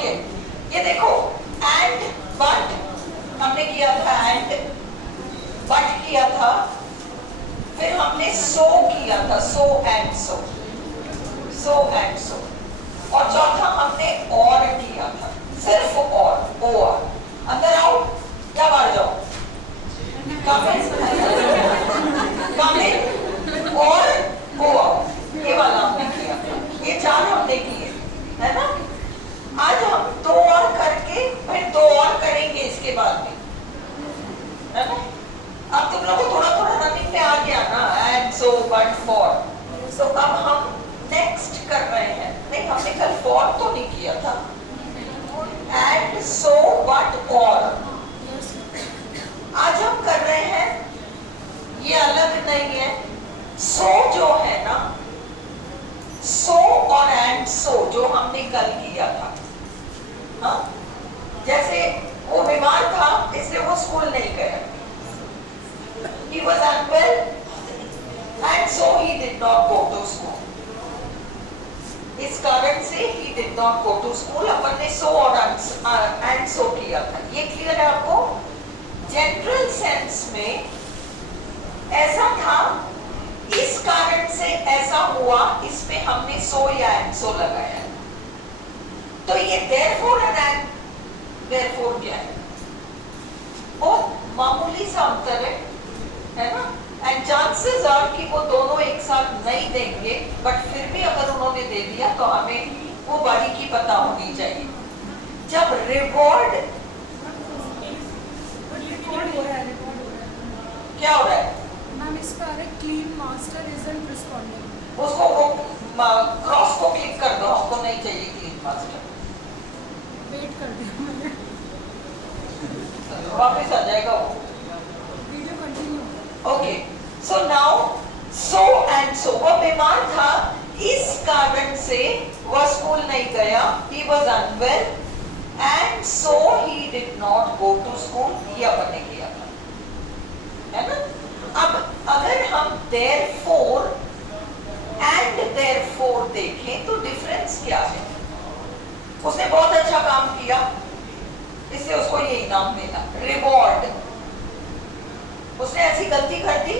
Okay, ये देखो and but हमने किया था, एंड बट किया था, फिर हमने सो किया था, so and so, so and so, और चौथा हमने और किया था, सिर्फ और अंदर आओ या बाहर जाओ, और ये वाला हमने किया, ये 4 हमने किए, है ना। आज हम 2 और करके फिर 2 और करेंगे इसके बाद में, है ना। अब तुम लोगों को थोड़ा थोड़ा रनिंग में आ गया ना, एंड सो बट फॉर, सो अब हम नेक्स्ट कर रहे हैं। नहीं, हमने कल फॉर तो नहीं किया था, एंड सो बट और आज हम कर रहे हैं, ये अलग नहीं है। सो जो है ना, सो और एंड सो जो हमने कल किया था, हाँ, जैसे वो बीमार था इसलिए वो स्कूल नहीं गया, he was unwell and so he did not go to school, इस कारण से he did not go to school। अपन ने सो और एंड सो किया था, ये क्लियर है आपको। जनरल सेंस में ऐसा था, इस कारण से ऐसा हुआ, इसमें हमने सो या एंड सो लगाया, तो ये therefore and therefore क्या है, बहुत मामूली सा अंतर है ना। एंड चांसेस आर कि वो दोनों एक साथ नहीं देंगे, बट फिर भी अगर उन्होंने दे दिया तो हमें वो बारीकी पता होनी चाहिए। जब रिवॉर्ड क्या हो रहा है मैम, इसका है क्लीन मास्टर इजंट रिस्पोंडिंग, उसको वो क्रॉस को क्लिक कर दो, हमको नहीं चाहिए क्लीन मास्टर, वेट कर दिया मैंने, वापस आ जाएगा वो। Video continue. Okay, so now so and so, वो बीमार था इस कारण से वह स्कूल नहीं गया, he was unwell and so he did not go to school, ये अपन ने किया था, है ना। अब अगर हम therefore and therefore देखें तो डिफरेंस क्या है। उसने बहुत अच्छा काम किया इसलिए उसको ये इनाम मिला, रिवॉर्ड। उसने ऐसी गलती कर दी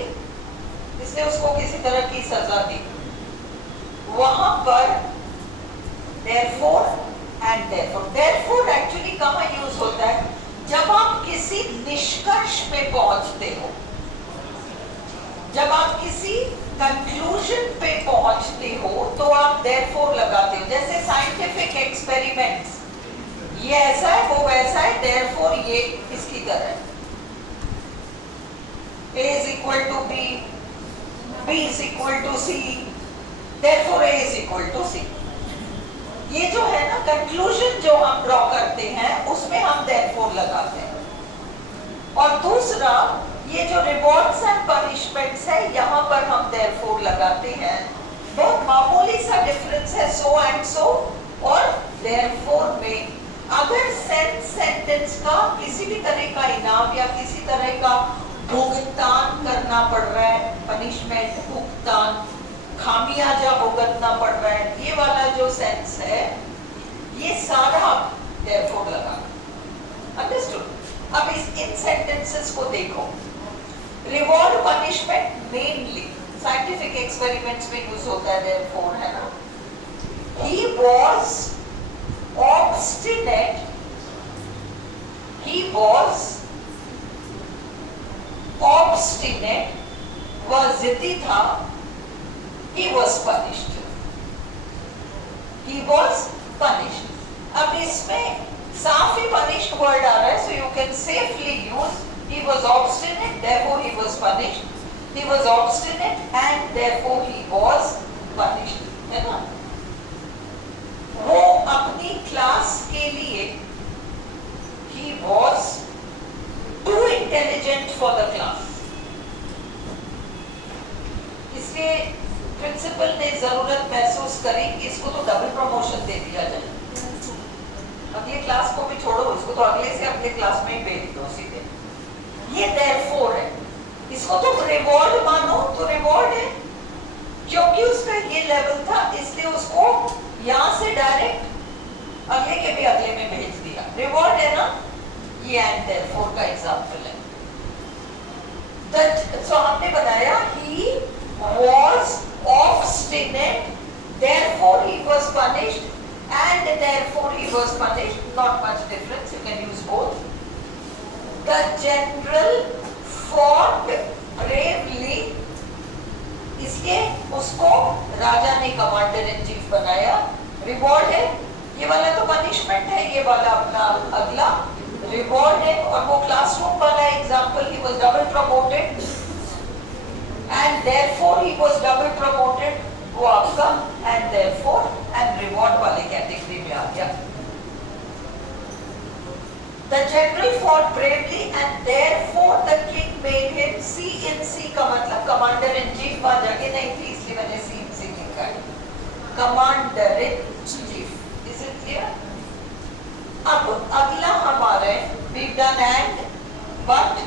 इसलिए उसको किसी तरह की सजा दी। वहां पर therefore and therefore एक्चुअली कहाँ यूज होता है, जब आप किसी निष्कर्ष में पहुंचते हो, जब आप किसी कंक्लूजन पे पहुंचते हो तो आप therefore लगाते हो। जैसे साइंटिफिक एक्सपेरिमेंट्स, ये ऐसा है वो वैसा है, therefore ये इसकी तरह है, A is equal to B, B is equal to C, therefore A is equal to C। ये जो है ना कंक्लूजन जो हम ड्रॉ करते हैं उसमें हम therefore लगाते हैं। और दूसरा ये जो रिवॉर्ड्स एंड पनिशमेंट्स है, यहाँ पर हम therefore लगाते हैं। बहुत मामूली सा डिफरेंस है सो एंड सो और therefore में। अगर सेंटेंस का किसी भी तरह का इनाम या किसी तरह का भुगतान करना पड़ रहा है, पनिशमेंट, भुगतान, खामियाजा भुगतना पड़ रहा है, ये वाला जो सेंस है, ये सारा therefore लगा। अंडरस्टूड। अब इन सेंटेंसेस को देखो, reward punishment mainly scientific experiments में यूज होता है therefore, है ना। He was obstinate, he was obstinate, वह जिद्दी था, he was punished, he was punished। अब इसमें साफ ही punished वर्ड आ रहा है, so you can safely use he was obstinate, therefore he was punished, he was obstinate and therefore he was punished, है ना। वो अपनी क्लास के लिए he was too intelligent for the class, इसलिए प्रिंसिपल ने जरूरत महसूस करी कि इसको तो डबल प्रमोशन दे दिया जाए, अगले क्लास को भी छोड़ो, इसको तो अगले से अगले क्लास में ही भेज दो सीधे। ये therefore है, इसको तो रिवॉर्ड मानो तो रिवॉर्ड है, क्योंकि उसका ये लेवल था इसलिए उसको यहाँ से डायरेक्ट अगले के भी अगले में ये एंड देयरफॉर का एग्जांपल है। सो हमने बनाया he was obstinate, therefore he was punished, and therefore he was punished. Not much difference, you can use both. The general fought bravely, इसलिए उसको राजा ने कमांडर इन चीफ बनाया। रिवॉर्ड है, ये वाला तो पनिशमेंट है, ये वाला अपना अगला रिवॉर्ड है। और वो क्लासरूम वाला example, he was double promoted and therefore he was double promoted, वो आपका एंड देयरफॉर एंड रिवॉर्ड वाले कैटेगरी में आ गया। The general fought bravely and therefore the king made him C का मतलब कमांडर इन चीफ, वहां जगह नहीं थी इसलिए मैंने C लिखा है, commander in chief. Is it clear? अब अगला हमारे we've done and, but,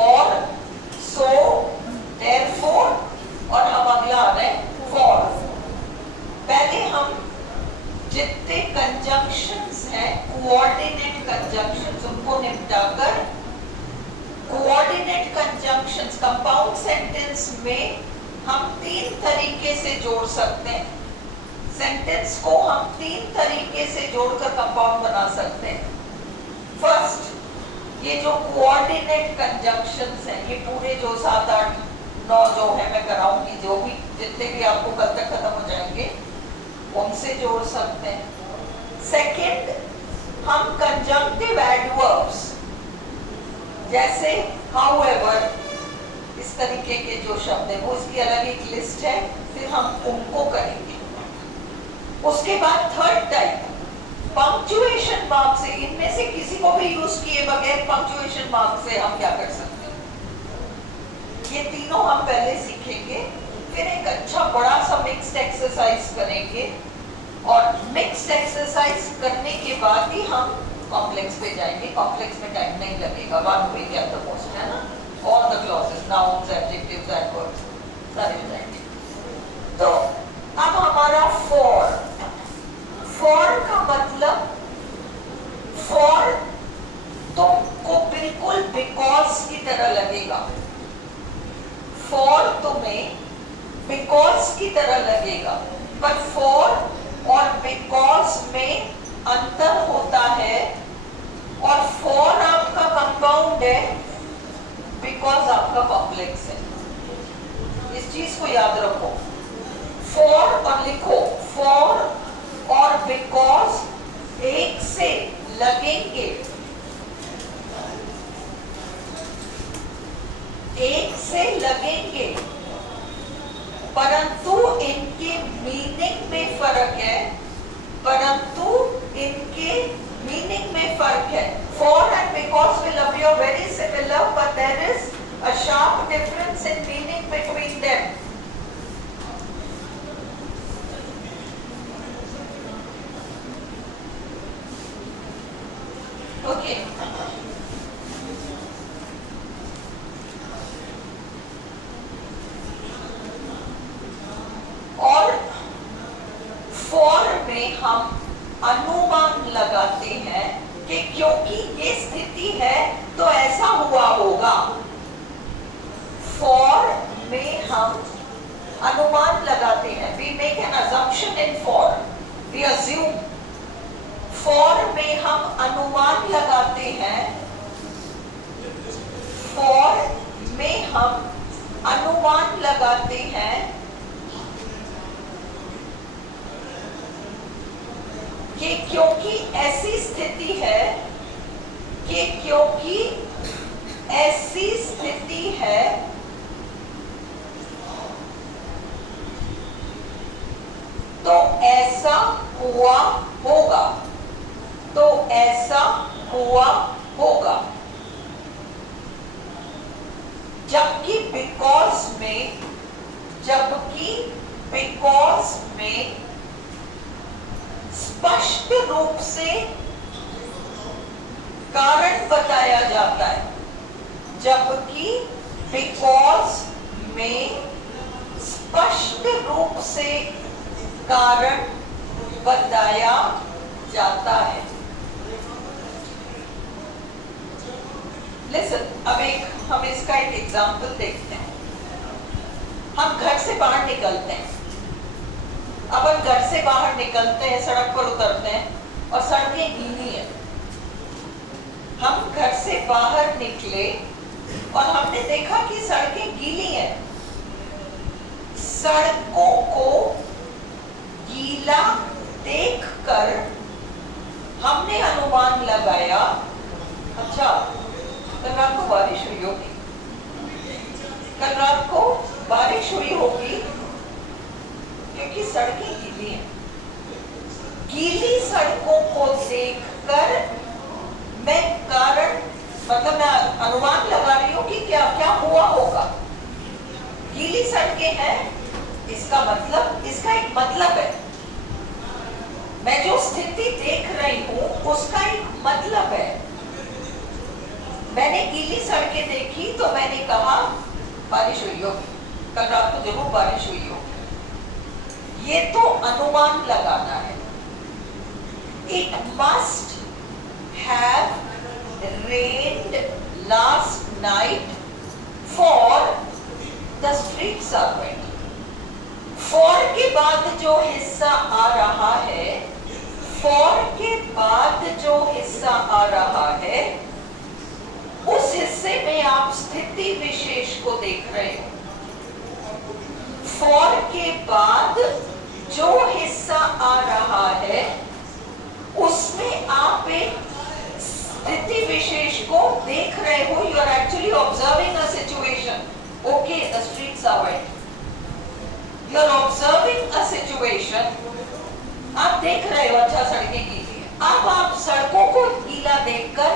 और, so, therefore, और हम अगला आ रहे हैं for। पहले हम जितने कंजंक्शंस हैं कोऑर्डिनेट कंजंक्शंस उनको निपटाकर, कोऑर्डिनेट कंजंक्शंस कंपाउंड सेंटेंस में हम 3 तरीके से जोड़ सकते हैं। सेंटेंस को हम 3 तरीके से जोड़कर कंपाउंड बना सकते हैं। फर्स्ट, ये जो कोऑर्डिनेट कंजंक्शंस हैं, ये पूरे जो 7, 8, 9 जो है मैं कराऊंगी, जो भी जितने भी आपको कल तक खत्म हो जाएंगे उनसे जोड़ सकते हैं। सेकंड, हम कंजंक्टिव एडवर्ब्स जैसे हाउएवर, इस तरीके के जो शब्द है वो इसकी अलग एक लिस्ट है, फिर हम उनको करेंगे। उसके बाद थर्ड टाइप, पंक्चुएशन मार्क से, इनमें से किसी को भी यूज किए बगैर पंक्चुएशन मार्क से हम क्या कर सकते हैं, ये तीनों हम पहले सीखेंगे। फिर एक अच्छा बड़ा सा मिक्स्ड एक्सरसाइज करेंगे और मिक्स्ड एक्सरसाइज करने के बाद ही हम कॉम्प्लेक्स पे जाएंगे। कॉम्प्लेक्स में टाइम नहीं लगेगा, one week at the most, है ना। All the clauses, nouns, adjectives, adverbs सारे हो जाएंगे। तो अब हमारा फॉर, फॉर का मतलब, फॉर तुमको बिल्कुल बिकॉज की तरह लगेगा, फॉर तुम्हें बिकॉज की तरह लगेगा, पर फॉर और बिकॉज में अंतर होता है। और फॉर आपका कंपाउंड है, बिकॉज आपका कॉम्प्लेक्स है। इस चीज को याद रखो। फॉर और लिखो, फॉर और बिकॉज एक से लगेंगे, एक से लगेंगे, परंतु इनके मीनिंग में फर्क है, परंतु इनके मीनिंग में फर्क है। For and because will appear very similar, but there is a sharp difference in meaning between them. Okay. और फॉर में हम अनुमान लगाते हैं कि क्योंकि ये स्थिति है तो ऐसा हुआ होगा। फॉर में हम अनुमान लगाते हैं, we make an assumption in for, we assume। For में हम अनुमान लगाते हैं, फॉर में हम अनुमान लगाते हैं कि क्योंकि ऐसी स्थिति है, कि क्योंकि ऐसी स्थिति है तो ऐसा हुआ होगा, तो ऐसा हुआ होगा। जबकि बिकॉज में, जबकि बिकॉज में स्पष्ट रूप से कारण बताया जाता है, जबकि बिकॉज में स्पष्ट रूप से कारण बताया जाता है। लिसन, अब हम इसका एक एग्जाम्पल देखते हैं। हम घर से बाहर निकलते हैं, अपन घर से बाहर निकलते हैं, सड़क पर उतरते हैं और सड़कें गीली हैं। हम घर से बाहर निकले और हमने देखा कि सड़कें गीली हैं। सड़कों को गीला देखकर हमने अनुमान लगाया, अच्छा कल रात को बारिश हुई होगी, कल रात को बारिश हुई होगी क्योंकि सड़कें गीली हैं। गीली सड़कों को देखकर मैं कारण मतलब मैं अनुमान लगा रही हूं कि क्या क्या हुआ होगा। गीली सड़कें हैं, इसका मतलब, इसका एक मतलब है, मैं जो स्थिति देख रही हूं उसका एक मतलब है। मैंने गीली सड़कें देखी तो मैंने कहा बारिश हुई होगी, कल रात को जरूर बारिश हुई होगी। ये तो अनुमान लगाना है। It must have rained last night for the streets are wet. For के बाद जो हिस्सा आ रहा है, for के बाद जो हिस्सा आ रहा है, उस हिस्से में आप स्थिति विशेष को देख रहे हो। for के बाद जो हिस्सा आ रहा है उसमें आप एक स्थिति विशेष को देख रहे हो। You are actually observing a situation. Okay, the streets are wet. You are observing a situation. आप देख रहे हो अच्छा सड़कें गीली है। अब आप सड़कों को गीला देखकर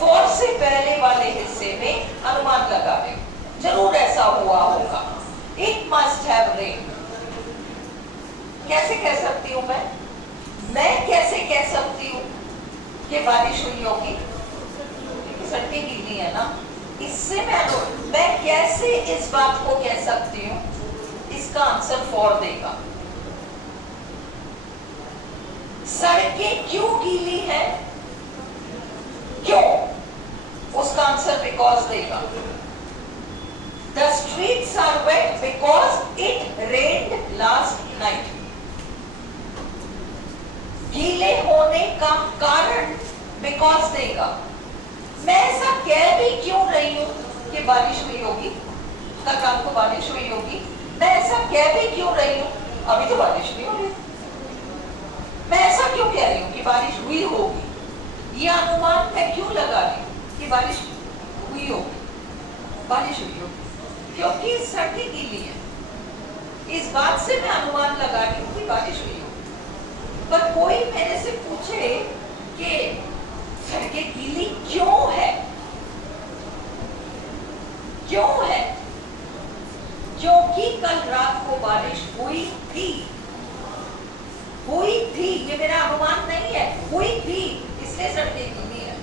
फॉर से पहले वाले हिस्से में अनुमान लगा रहे हो, जरूर ऐसा हुआ होगा। It must have rain. कैसे कह सकती हूं मैं कैसे कह सकती हूँ कि बारिश हुई होगी? क्योंकि सड़कें गीली है ना। इससे मैं कैसे इस बात को कह सकती हूँ? इसका आंसर फॉर देगा। सड़कें क्यों गीली है? क्यों? उसका आंसर बिकॉज देगा। The streets are wet because it rained last night. गीले होने का कारण बिकॉज देगा। मैं ऐसा कह भी क्यों रही हूं कि बारिश हुई होगी, कल रात को बारिश हुई होगी? मैं ऐसा कह भी क्यों रही हूं? अभी तो बारिश नहीं हो रही। मैं ऐसा क्यों कह रही हूं कि बारिश हुई होगी? ये अनुमान मैं क्यों लगा रही हूं कि बारिश हुई होगी, बारिश हुई होगी? क्योंकि सड़कें गीली है। इस बात से मैं अनुमान लगा रही हूं कि बारिश हुई होगी। पर कोई मेरे से पूछे कि सड़कें गीली क्यों है? क्यों है? क्योंकि कल रात को बारिश हुई थी। हुई थी, ये मेरा अनुमान नहीं है, हुई थी, इसलिए सड़कें गीली है।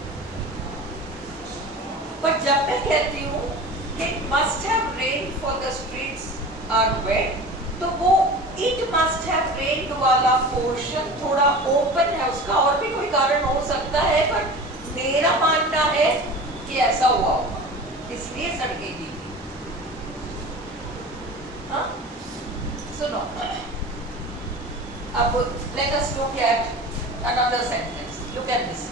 पर जब मैं कहती हूँ कि must have rained for the streets are wet, तो वो it must have rained वाला पोर्शन थोड़ा ओपन है। उसका और भी कोई कारण हो सकता है, पर मेरा मानना है कि ऐसा हुआ होगा, इसलिए सड़कें गीली। हाँ, सुनो, अब let us look at another sentence. Look at this.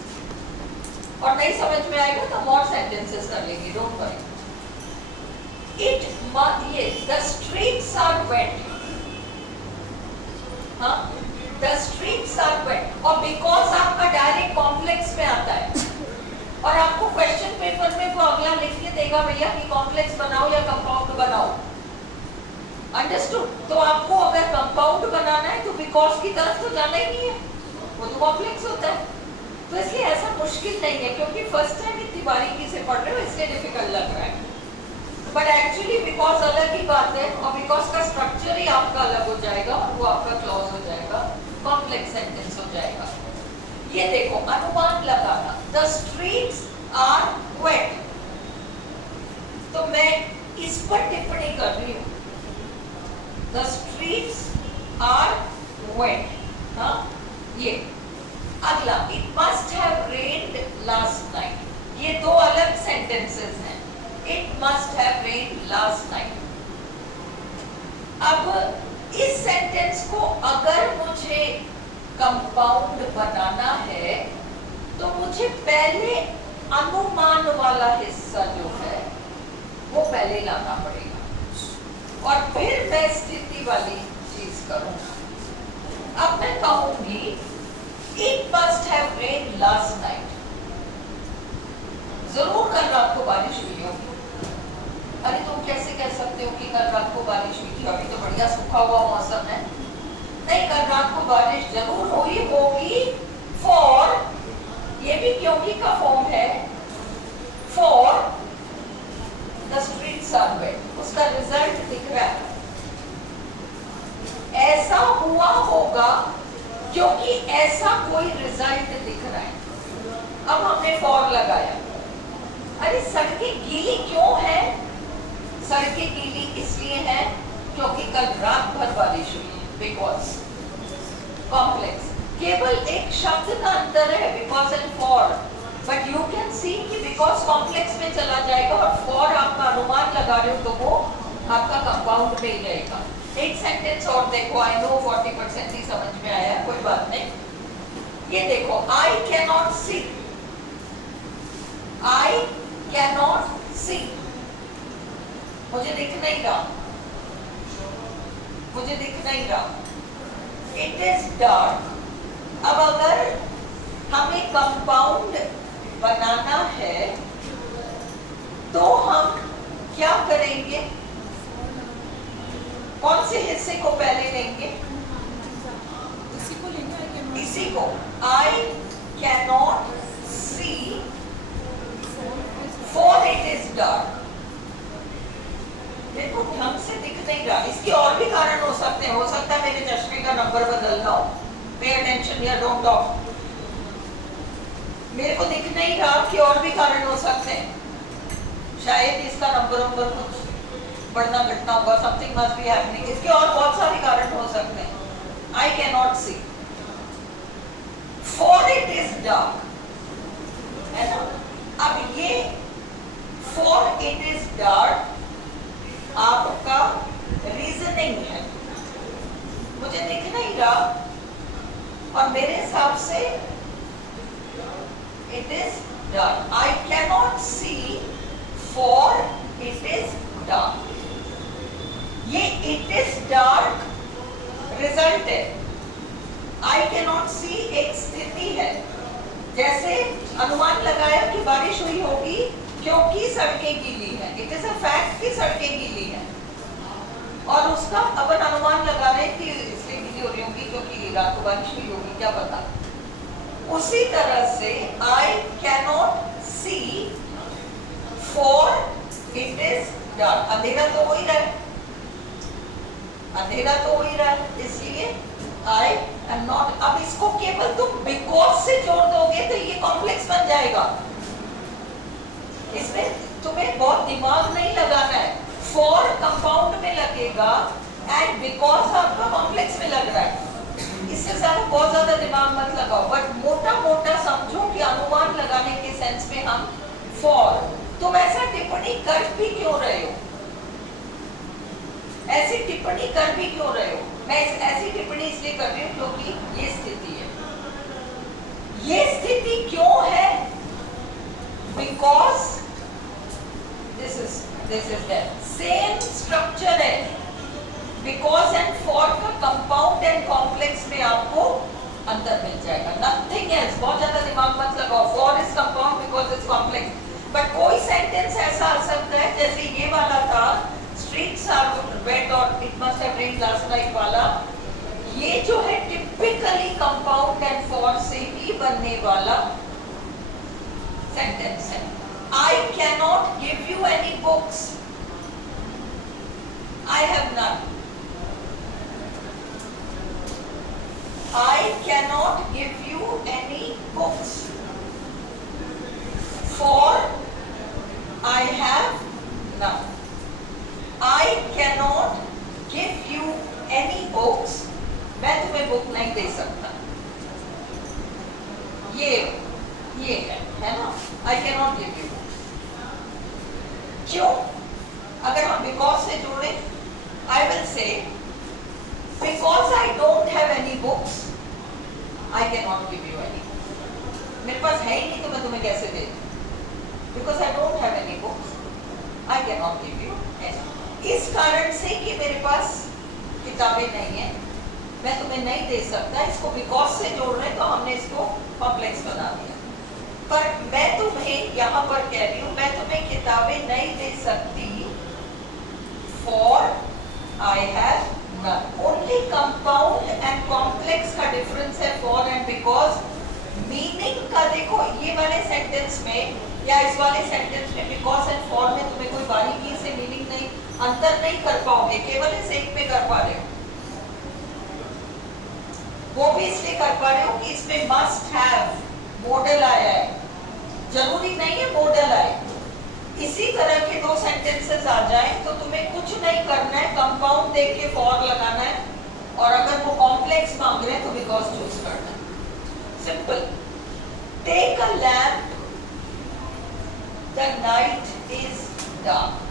और नहीं समझ में आएगा तो more sentences कर लेंगे, don't worry. The streets are wet. हाँ, the streets are wet. और because आपका डायरेक्ट कॉम्प्लेक्स में आता है और आपको क्वेश्चन पेपर में वो अगला लिख के देगा भैया कि कॉम्प्लेक्स बनाओ या कंपाउंड बनाओ। अंडरस्टूड? तो आपको अगर कंपाउंड बनाना है तो बिकॉज की तरफ तो जाना ही नहीं है, वो तो कॉम्प्लेक्स होता है। तो इसलिए ऐसा मुश्किल नहीं है, क्योंकि फर्स्ट टाइम इतनी बारीकी से पढ़ रहे हो इसलिए डिफिकल्ट लग रहा है। बट एक्चुअली बिकॉज अलग ही बात है, और बिकॉज का स्ट्रक्चर ही आपका अलग हो जाएगा और वो आपका क्लॉज हो जाएगा, कॉम्प्लेक्स सेंटेंस हो जाएगा। ये देखो, अनुमान लगाना, द स्ट्रीट्स आर वेट। तो मैं इस पर टिप्पणी कर रही हूँ, द स्ट्रीट्स आर वेट। हाँ, ये अगला, it must have rained last night. ये दो अलग सेंटेंसेस हैं. It must have rained last night. अब इस सेंटेंस को अगर मुझे कंपाउंड बनाना है तो मुझे पहले अनुमान वाला हिस्सा जो है वो पहले लाना पड़ेगा और फिर मैं स्थिति वाली चीज करूंगा. अब मैं कहूंगी it must have rain last night. जरूर कल रात को बारिश हुई होगी. अरे तुम कैसे कह सकते हो कि कल रात को बारिश हुई थी, अभी तो बढ़िया सूखा हुआ मौसम है. नहीं, कल रात को बारिश जरूर हुई होगी. फॉर, ये भी क्योंकि का फॉर्म है. For the streets are wet, उसका रिजल्ट दिख रहा है. ऐसा हुआ होगा क्योंकि ऐसा कोई रिजल्ट दिख रहा है. अब हमने फॉर लगाया. अरे सड़कें गीली क्यों है? सड़कें गीली इसलिए है क्योंकि कल रात भर बारिश हुई है. बिकॉज कॉम्प्लेक्स, केवल एक शब्द का अंतर है because and for. But you can see कि बिकॉज कॉम्प्लेक्स में चला जाएगा और फॉर आपका अनुमान लगा रहे हो तो वो आपका कंपाउंड में ही रहेगा. एक सेंटेंस और देखो. आई नो 40% ही समझ में आया, कोई बात नहीं. ये देखो, I cannot see. I cannot see, मुझे दिख नहीं रहा. मुझे दिख नहीं रहा. It is dark. अब अगर हमें कंपाउंड बनाना है तो हम क्या करेंगे? कौन से हिस्से को पहले लेंगे? इसी को लेंगे. इसी को. I cannot see for it is dark. देखो ढंग से दिख नहीं रहा. इसके और भी कारण हो सकते हैं. हो सकता है मेरे चश्मे का नंबर बदलना हो. Pay attention here, don't talk. मेरे को दिख नहीं रहा कि और भी कारण हो सकते हैं. शायद इसका नंबर कुछ बढ़ना घटना होगा. Something must be happening. इसके और बहुत सारे कारण हो सकते हैं. I can not see for it is dark, है ना. अब ये फॉर इट इज डार्क आपका रीजनिंग है. मुझे दिख नहीं रहा और मेरे हिसाब से it is dark. I can not see for it is dark. ये इट इज डार्क रिजल्ट है. आई कैन नॉट सी एक स्थिति है. जैसे अनुमान लगाया कि बारिश हुई होगी क्योंकि सड़कें गीली है. इट इज अ फैक्ट कि सड़कें गीली है और उसका अपन अनुमान लगा रहे हैं कि इसलिए गीली हो रही होगी क्योंकि रात को बारिश हुई होगी, क्या पता. उसी तरह से I can not see for it is dark. अंधेरा तो हो ही रहा है. अंधेरा तो हो ही रहा है, इसलिए आई एम नॉट. अब इसको केवल तुम बिकॉज से जोड़ दोगे तो ये कॉम्प्लेक्स बन जाएगा. इसमें तुम्हें बहुत दिमाग नहीं लगाना है. फॉर कंपाउंड में लगेगा एंड बिकॉज आपका कॉम्प्लेक्स में लग रहा है. इससे ज्यादा बहुत ज्यादा दिमाग मत लगाओ. बट मोटा मोटा समझो कि अनुमान लगाने के सेंस में हम फॉर. तुम ऐसा टिप्पणी कर भी क्यों रहे हो? ऐसी टिप्पणी कर भी क्यों रहे हो? मैं ऐसी टिप्पणी इसलिए कर रही हूँ क्योंकि ये स्थिति है. ये स्थिति क्यों है? Because this is that. Same structure है. बिकॉज एंड फॉर का कंपाउंड एंड कॉम्प्लेक्स में आपको अंतर मिल जाएगा. Nothing else. बहुत ज्यादा दिमाग मत लगाओ. For is compound, because is complex. But कोई सेंटेंस ऐसा आ सकता है जैसे ये वाला था, स्ट्रीट्स आर वेट और it must have rained last night वाला. ये जो है टिपिकली कंपाउंड एंड फॉर से ही बनने वाला सेंटेंस है. I cannot give you any books. I have none. I cannot give you any books. For I have none. I cannot give you any books. मैं तुम्हें बुक नहीं दे सकता. ये है ना, आई कैन नॉट गिव यू। क्यों? अगर हम बिकॉज से जोड़े, I will say because I don't have any books I can not give you any. मेरे पास है ही नहीं तो मैं तुम्हें कैसे दे दूं? Because I don't have any books I can not give you. इस कारण से कि मेरे पास किताबें नहीं है मैं तुम्हें नहीं दे सकता। इसको बिकॉज से जोड़ रहे हैं तो हमने इसको कॉम्प्लेक्स बना दिया। पर मैं तुम्हें यहाँ पर कह रही हूँ मैं तुम्हें किताबें नहीं दे सकती for I have none. Only compound and complex का डिफरेंस है फॉर एंड बिकॉज। मीनिंग का देखो ये वाले सेंटेंस में या इस वाले सेंटेंस में बिकॉज एंड फॉर में तुम्हें कोई बारीकी से मीनिंग नहीं अंतर नहीं कर पाओगे, केवल इस एक पे कर पा रहे हो। वो भी इसलिए कर पा रहे हो कि इसमें मस्ट हैव मॉडल आया है, जरूरी नहीं है मॉडल आए। इसी तरह के दो सेंटेंसेस आ जाए तो तुम्हें कुछ नहीं करना है, कंपाउंड देख के फॉर लगाना है और अगर वो कॉम्प्लेक्स मांग रहे हैं तो बिकॉज चूज करना है। Simple. Take a lamp the night is dark.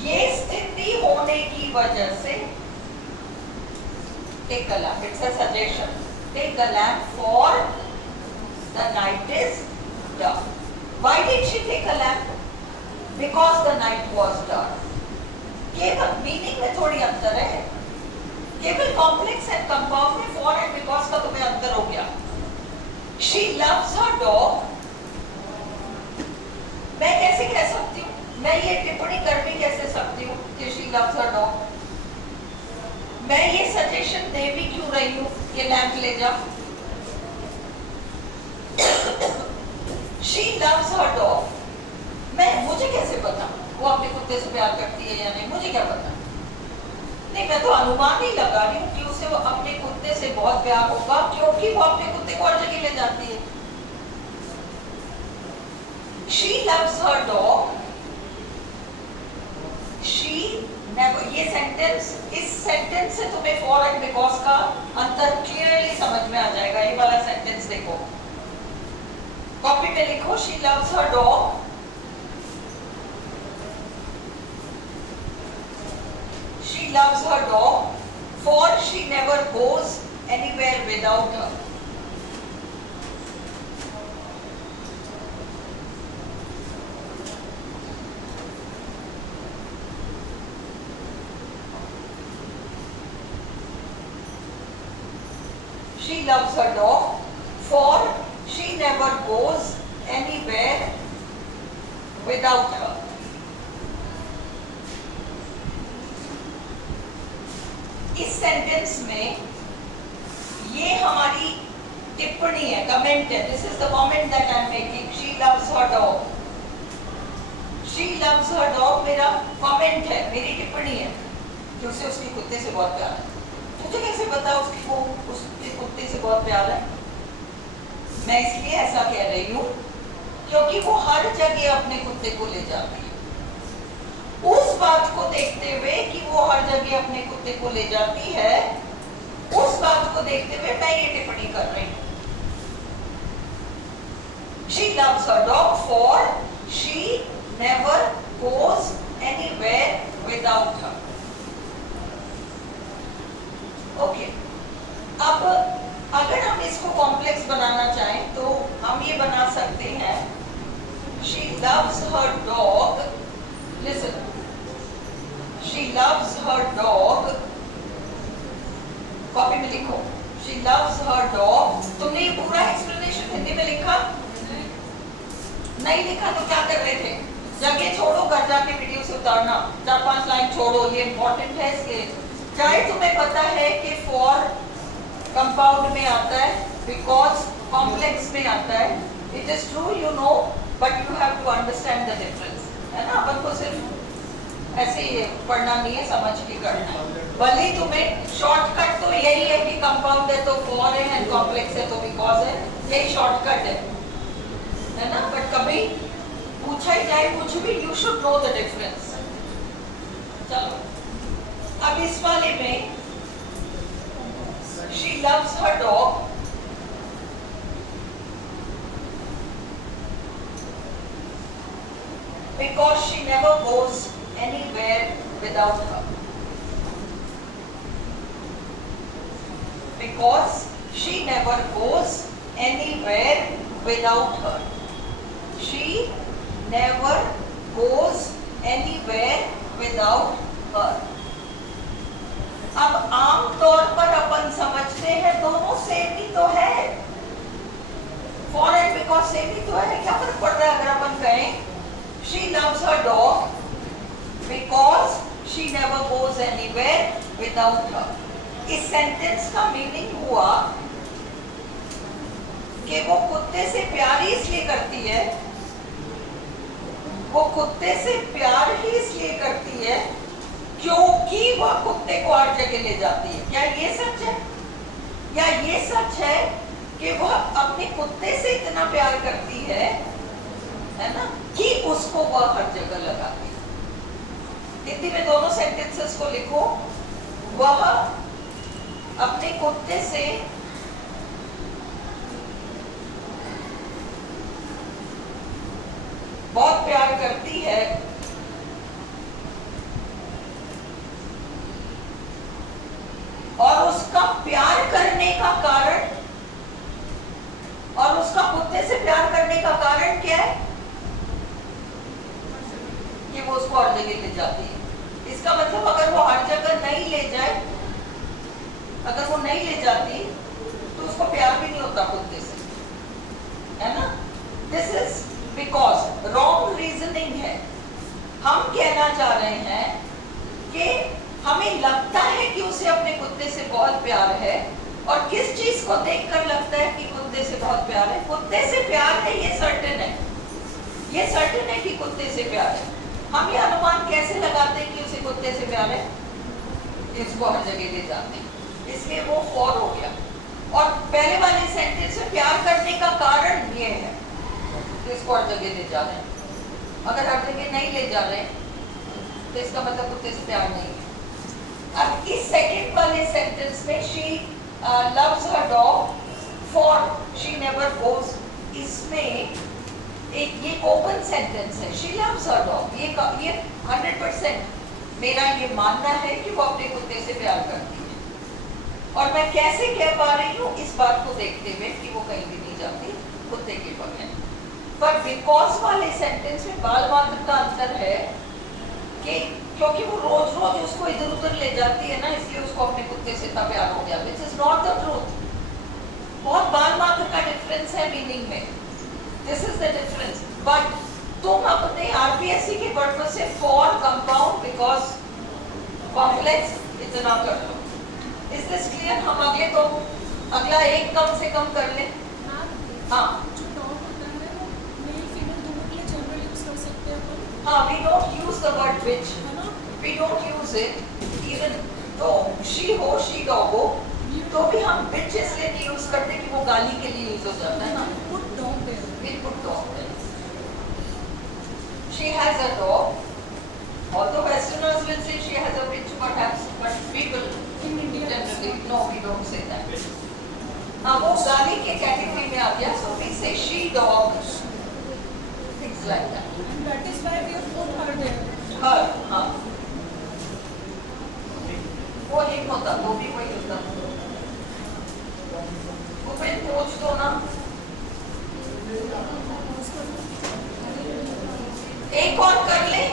ये स्थिति होने की वजह से take a lamp, it's a suggestion, take a lamp for the night is dark. Why did she take a lamp? Because the night was dark. केवल meaning में थोड़ी अंतर है, केवल कॉम्प्लेक्स एंड कंपाउंड में फॉर एंड बिकॉज का तुम्हें अंतर हो गया। She loves her dog। मैं कैसे कह सकती हूँ, मैं ये टिप्पणी कर भी कैसे सकती हूँ कि she loves her dog। मैं ये सजेशन दे भी क्यों रही हूँ ये लैंप ले जा। She loves her dog। मुझे कैसे पता वो अपने कुत्ते से प्यार करती है या नहीं, मुझे क्या पता। नहीं, मैं तो अनुमान ही लगा रही हूँ कि उसे वो अपने कुत्ते से बहुत प्यार होगा क्योंकि वो अपने कुत्ते को हर जगह ले जाती है। She loves her dog। She never, ये सेंटेंस, इस सेंटेंस से तुम्हें फॉर एंड बिकॉज का अंतर क्लियरली समझ में आ जाएगा। ये वाला सेंटेंस देखो, कॉपी में लिखो she loves her dog। She loves her dog for she never goes anywhere without her। She loves her dog for she never goes anywhere without her। इस सेंटेंस में ये हमारी टिप्पणी है, कमेंट है। This is the comment that I am making. She loves her dog। She loves her dog मेरा comment है, मेरी टिप्पणी है कि उसे उसके कुत्ते से बहुत प्यार है। मुझे कैसे पता उसको उसके कुत्ते से बहुत प्यार है? मैं इसलिए ऐसा कह रही हूँ क्योंकि वो हर जगह अपने कुत्ते को ले जाती है। उस बात को देखते हुए कि वो हर जगह अपने कुत्ते को ले जाती है, उस बात को देखते हुए मैं ये टिप्पणी कर रही हूँ। She loves her dog for she never goes anywhere without her। Okay, अब अगर हम इसको कॉम्प्लेक्स बनाना चाहें तो हम ये बना सकते हैं she loves her dog। listen, she loves her dog। Copy में लिखो she loves her dog। तुमने ये पूरा एक्सप्लेनेशन हिंदी में लिखा? नहीं लिखा तो क्या कर रहे थे? जगह छोड़ो, घर जाके वीडियो से उतारना, 4-5 लाइन छोड़ो, ये इंपॉर्टेंट है। इसलिए चाहे तुम्हें पता है कि फॉर कंपाउंड में आता है, बिकॉज कॉम्प्लेक्स में आता है, it is true, you know, but you have to understand the difference, है ना। अपन को सिर्फ ऐसे ही पढ़ना नहीं है, समझ के करना है। भले ही तुम्हें शॉर्टकट तो यही है कि कंपाउंड है तो फॉर है एंड कॉम्प्लेक्स है तो बिकॉज है, यही शॉर्टकट है ना। बट कभी पूछा ही जाए कुछ भी, you should know the difference. चलो, अब इस वाले में she loves her dog because she never goes anywhere without her. Because she never goes anywhere without her. She never goes anywhere without her. अब आम तौर पर अपन समझते हैं दोनों सेम ही तो है. For and because सेम ही तो है. क्या फर्क पड़ रहा है अगर अपन कहें she loves her dog because she never goes anywhere without her. इस सेंटेंस का मीनिंग हुआ कि वो कुत्ते से प्यार ही इसलिए करती है, वो कुत्ते से प्यार ही इसलिए करती है क्योंकि वह कुत्ते को हर जगह ले जाती है. क्या ये सच है? या ये सच है कि वह अपने कुत्ते से इतना प्यार करती है ना, कि उसको वह हर जगह लगाती है. हिंदी में दोनों सेंटेंसेस को लिखो. वह अपने कुत्ते से बहुत प्यार करती है और उसका प्यार करने का कारण, और उसका कुत्ते से प्यार करने का कारण क्या है? कि वो उसको हर जगह ले जाती है. इसका मतलब अगर वो हर जगह नहीं ले जाए, अगर वो नहीं ले जाती तो उसको प्यार भी नहीं होता कुत्ते से, है ना. This is because wrong reasoning है. हम कहना चाह रहे हैं कि हमें लगता है कि उसे अपने कुत्ते से बहुत प्यार है, और किस चीज को देखकर लगता है कि कुत्ते से बहुत प्यार है? कुत्ते से प्यार है, ये सर्टेन है. ये सर्टेन है कि कुत्ते से प्यार है. हम ये अनुमान कैसे लगाते हैं कि उसे कुत्ते से प्यार है? इसको हर जगह ले जाते हैं, इसलिए वो फॉर हो गया. और पहले वाले सेंटेंस में प्यार करने का कारण ये है, इसको हर जगह ले जा रहे हैं. अगर हर जगह नहीं ले जा रहे तो इसका मतलब कुत्ते से प्यार नहीं है. अब इस सेकंड वाले सेंटेंस में she loves her dog for she never goes, इसमें एक ये ओपन सेंटेंस है. she loves her dog, ये 100% मेरा ये मानना है कि वो अपने कुत्ते से प्यार करती है. और मैं कैसे कह पा रही हूँ इस बात को देखते हुए कि वो कहीं भी नहीं जाती कुत्ते के बगैर. पर बिकॉज वाले सेंटेंस में बाल मात्र का अंतर है कि क्योंकि वो रोज रोज उसको इधर उधर ले जाती है ना, इसलिए उसको अपने कुत्ते से इतना प्यार हो गया. Which is not the truth. बहुत बाल मात्र का डिफरेंस है मीनिंग में. This is the difference. But तुम अपने आरपीएससी के पर्पस से फॉर, कंपाउंड, बिकॉज, कॉम्प्लेक्स इतना कर लो. Is this clear? हम अगला एक कम से कम कर ले. हाँ, we don't use the word which. We don't use it. Even though she हो, she dog हो, तो भी हम which इसलिए नहीं यूज करते कि वो गाली के लिए यूज हो जाता है ना. Put dog there. We put dog there. She has a dog. Although Westerners will say she has a bitch, perhaps, but people In India, generally no, we don't say that. हाँ, वो गाली के category में आ गया. So we say she dog. Things like that. and that is why we have put her there. her, हाँ. वो एक होता, वो भी वही होता. वो फिर पूछ दो ना. एक और कर ले.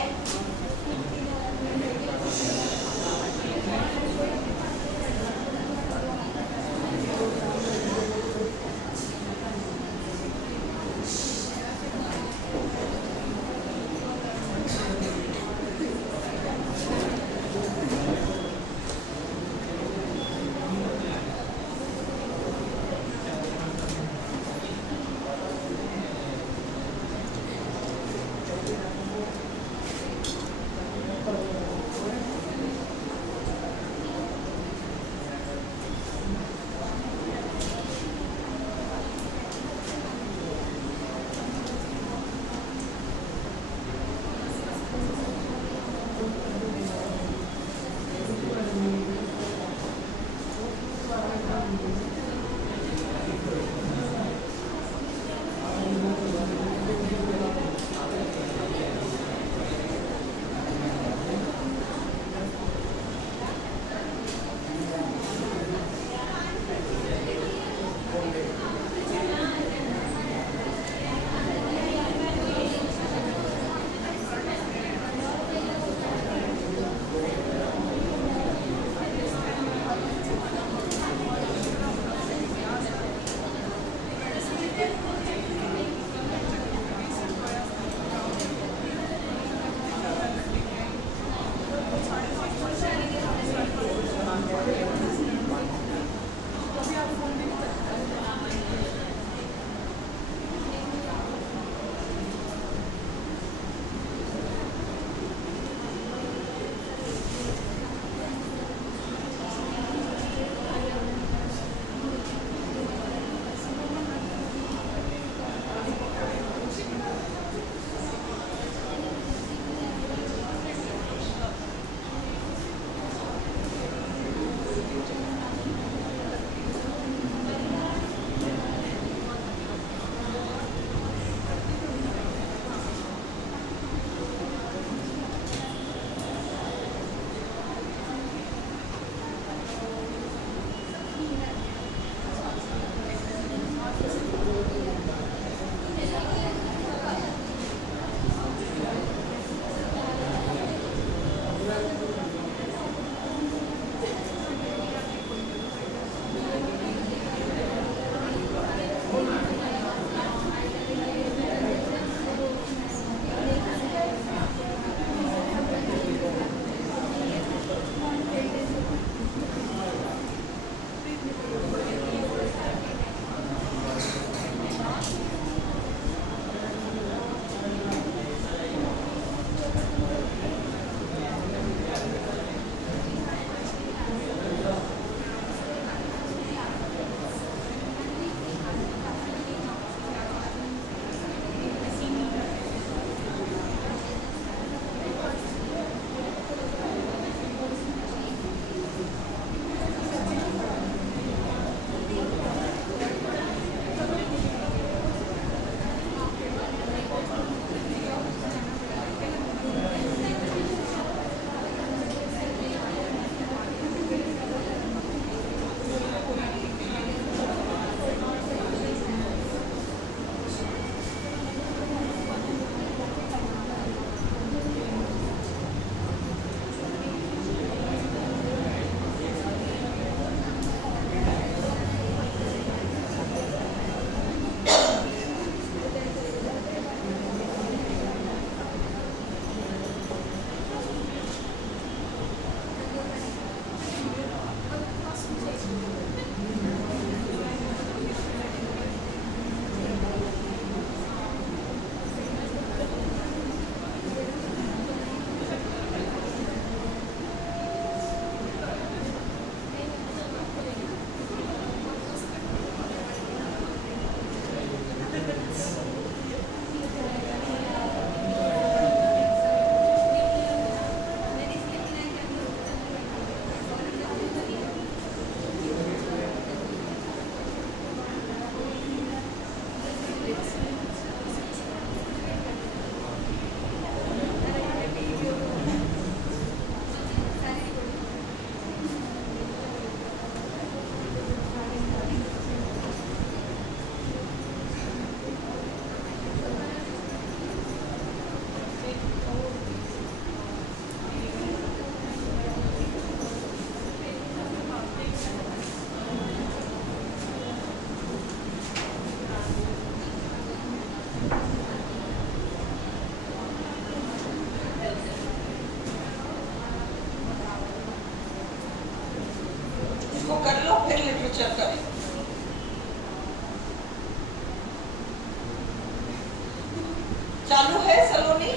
चालू है सलोनी?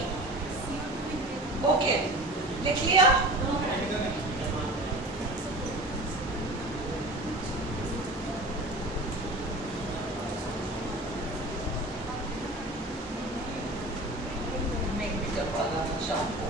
ओके, लिख लिया? मैं भी करवा लाऊं शाम को।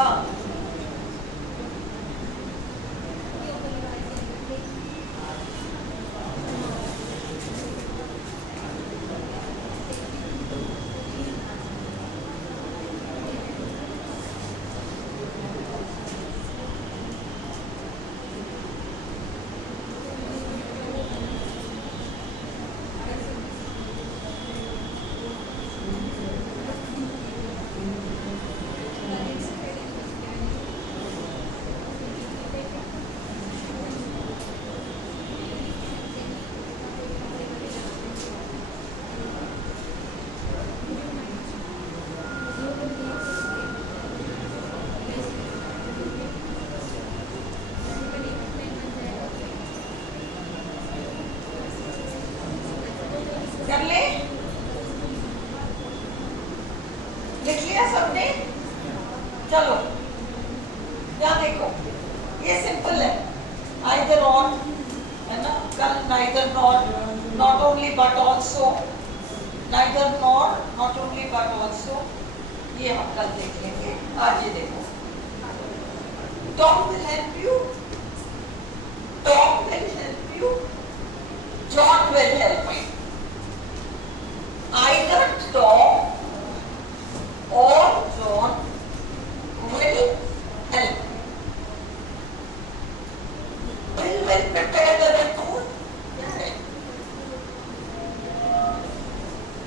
हाँ, कर ले? लिख लिया सबने? चलो, यहाँ देखो, ये सिंपल है, आइदर ऑन, है ना? कल neither not, not only but also, neither nor, not only but also, ये हम कल देख लेंगे। आज ये देखो, Tom will help you, Tom will help you, John will help you. Either Tom or John will help. Will prepare the report.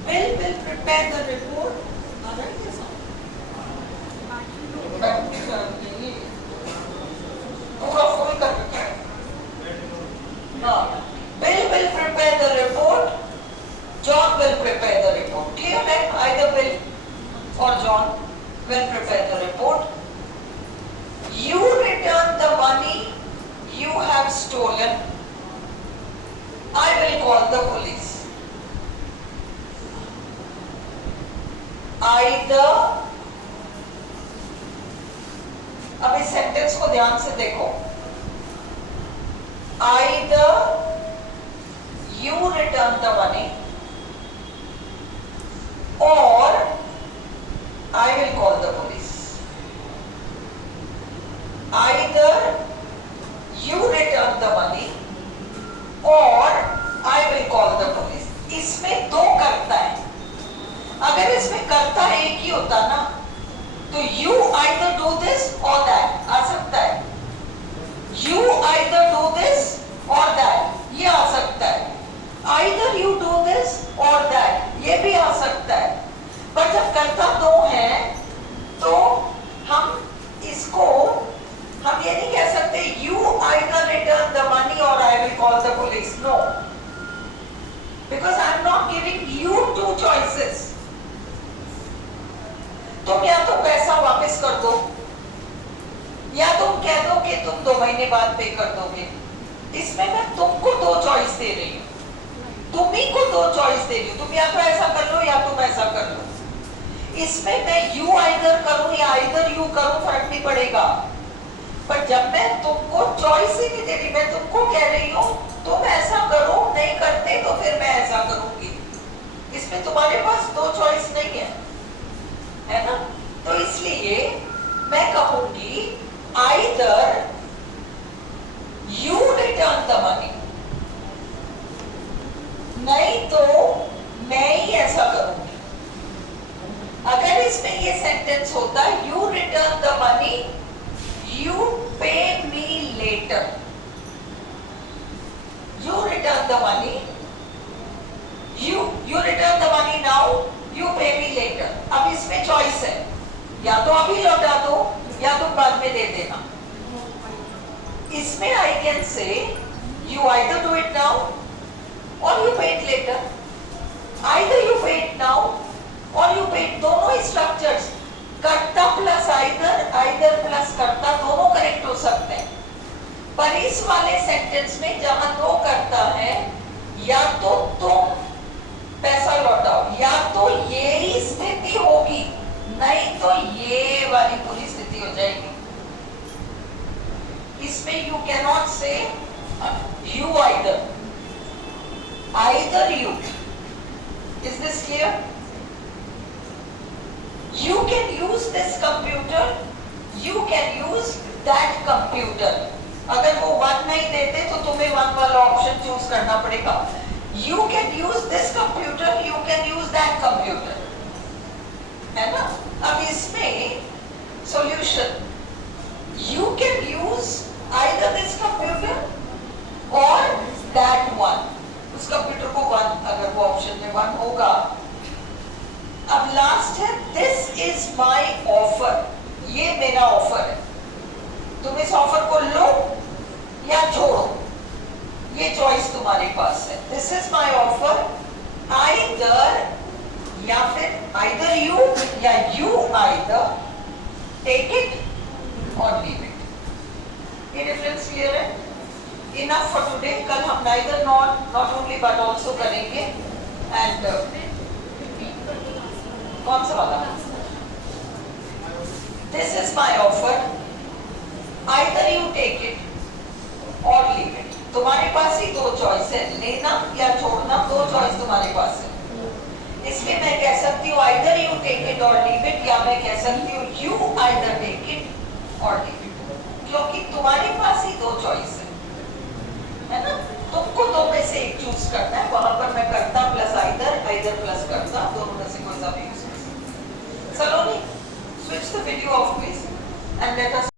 Will prepare the report. आ रहा है क्या समझ? पूरा फुल कर रखा है। हाँ, will prepare the report. John will prepare the report. Clear that either Will or John will prepare the report. You return the money you have stolen. I will call the police. Either, अब इस sentence को ध्यान से देखो. Either you return the money or I will call the police. Either you return the money or I will call the police. इसमें दो करता है. अगर इसमें करता एक ही होता ना, तो you either do this or that आ सकता है. You either do this or that, ये आ सकता है. Either you do this or that, ये भी आ सकता है. पर जब कर्ता दो है तो हम इसको, हम ये नहीं कह सकते you either return the money or I will call call the police. No. Because I am not giving you two choices. तुम या तो पैसा वापस कर दो या तुम कह दो कि तुम 2 महीने बाद पे कर दोगे। इसमें मैं तुमको 2 चॉइस दे रही हूँ, तुम्ही को 2 चॉइस दे रही हूँ। तुम या तो ऐसा कर लो या तुम ऐसा कर लो। इसमें मैं यू आइदर करूं या आइदर यू करूं फर्क नहीं पड़ेगा। पर जब मैं तुमको चॉइस ही नहीं दे रही, मैं तुमको कह रही हूँ तुम ऐसा करो, नहीं करते तो फिर मैं ऐसा करूंगी। इसमें तुम्हारे पास 2 चॉइस नहीं है ना? तो इसलिए मैं कहूंगी either you return the money, नहीं तो मैं ही ऐसा करूंगी। अगर इसमें ये सेंटेंस होता you return the money, you pay me later, you return the money, you return the money now, you pay me letter. अब इसमें चॉइस है, या तो अभी लौटा दो या तुम बाद में दे देना। इसमें I can say you either do it now और यू पे इट लेटर, आइदर यू पे इट नाउ और यू पे इट। दोनों स्ट्रक्चर्स कर्ता प्लस आइदर, आइदर प्लस कर्ता, दोनों करेक्ट हो सकते हैं। पर इस वाले सेंटेंस में जहां 2 कर्ता है, या तो तुम पैसा लौटाओ या तो ये ही स्थिति होगी, नहीं तो ये वाली पूरी स्थिति हो जाएगी। इसमें यू कैन नॉट से you either, either you. Is this clear? You can use this computer, you can use that computer. अगर वो 1 नहीं देते तो तुम्हें 1 वाला ऑप्शन चूज करना पड़ेगा। You can use this computer, you can use that computer, है ना? अब इसमें solution, you can use either this computer or that one. उस कंप्यूटर को 1, अगर वो ऑप्शन में 1 होगा। अब लास्ट है दिस इज माई ऑफर, ये मेरा ऑफर है, तुम इस ऑफर को लो या छोड़ो, ये चॉइस तुम्हारे पास है। This is my offer, either, या फिर आइदर यू या यू आइदर टेक इट और लीव इट। ये डिफरेंस क्लियर है? Enough for today. कल हम neither not only but also करेंगे। एंड कौन सा वाला? This is my offer, either you take it और लीव इट। तुम्हारे पास ही 2 चॉइस है, लेना या छोड़ना, 2 चॉइस तुम्हारे पास है। इसलिए मैं कह सकती हूँ आइदर यू टेक इट और लीव इट, या मैं कह सकती हूँ यू आइदर टेक इट और लीव इट, क्योंकि तुम्हारे पास ही 2 चॉइस है ना? तुमको 2 में से एक चूज करना है। वहां पर मैं करता प्लस आइदर, आइदर प्लस करता, दोनों में से कोई सा भी यूज कर सकता। Saloni, switch the video off please and let us